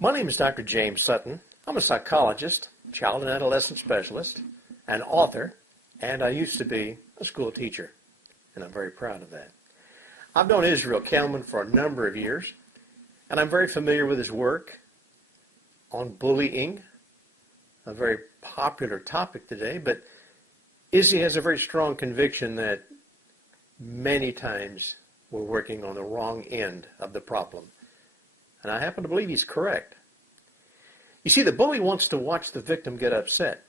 My name is Dr. James Sutton. I'm a psychologist, child and adolescent specialist, an author, and I used to be a school teacher, and I'm very proud of that. I've known Izzy Kalman for a number of years, and I'm very familiar with his work on bullying, a very popular topic today, but Izzy has a very strong conviction that many times we're working on the wrong end of the problem. And I happen to believe he's correct. You see, the bully wants to watch the victim get upset.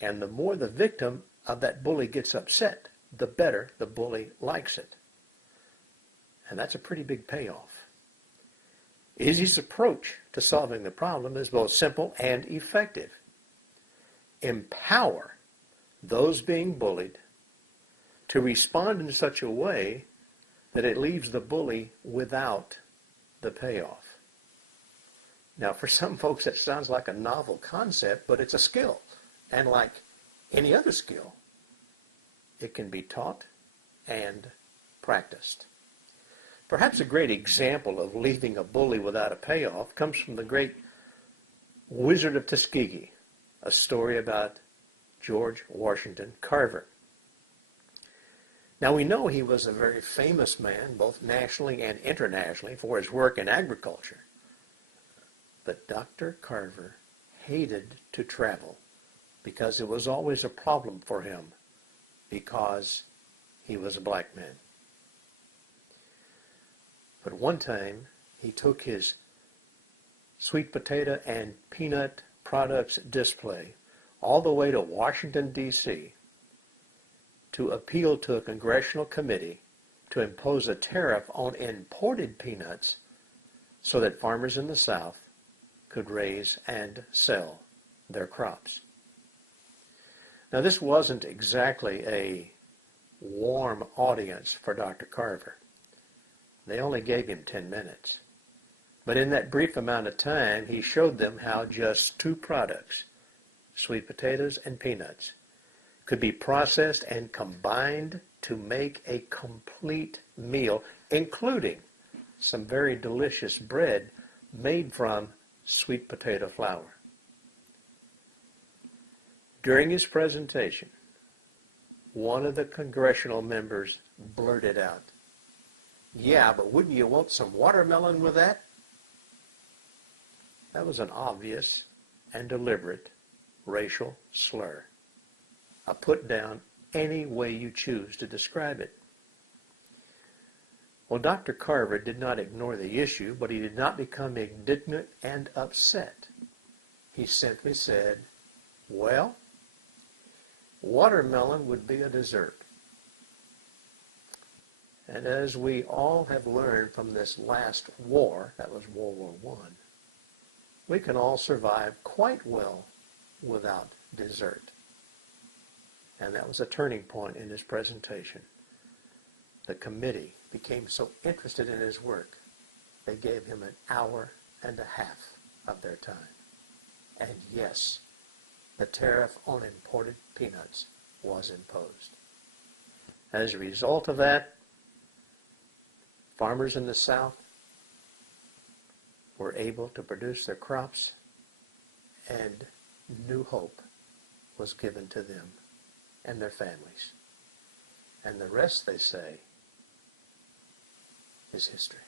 And the more the victim of that bully gets upset, the better the bully likes it. And that's a pretty big payoff. Izzy's approach to solving the problem is both simple and effective. Empower those being bullied to respond in such a way that it leaves the bully without the payoff. Now, for some folks, that sounds like a novel concept, but it's a skill. And like any other skill, it can be taught and practiced. Perhaps a great example of leaving a bully without a payoff comes from the great Wizard of Tuskegee, a story about George Washington Carver. Now, we know he was a very famous man, both nationally and internationally, for his work in agriculture. But Dr. Carver hated to travel because it was always a problem for him because he was a black man. But one time, he took his sweet potato and peanut products display all the way to Washington, D.C. to appeal to a congressional committee to impose a tariff on imported peanuts so that farmers in the South could raise and sell their crops. Now, this wasn't exactly a warm audience for Dr. Carver. They only gave him 10 minutes. But in that brief amount of time, he showed them how just two products, sweet potatoes and peanuts, could be processed and combined to make a complete meal, including some very delicious bread made from sweet potato flour. During his presentation, one of the congressional members blurted out, "Yeah, but wouldn't you want some watermelon with that?" That was an obvious and deliberate racial slur, a put down any way you choose to describe it. Well, Dr. Carver did not ignore the issue, but he did not become indignant and upset. He simply said, "Well, watermelon would be a dessert." And as we all have learned from this last war, that was World War I, we can all survive quite well without dessert. And that was a turning point in his presentation. The committee became so interested in his work, they gave him an hour and a half of their time. And yes, the tariff on imported peanuts was imposed. As a result of that, farmers in the South were able to produce their crops, and new hope was given to them and their families. And the rest, they say, is history.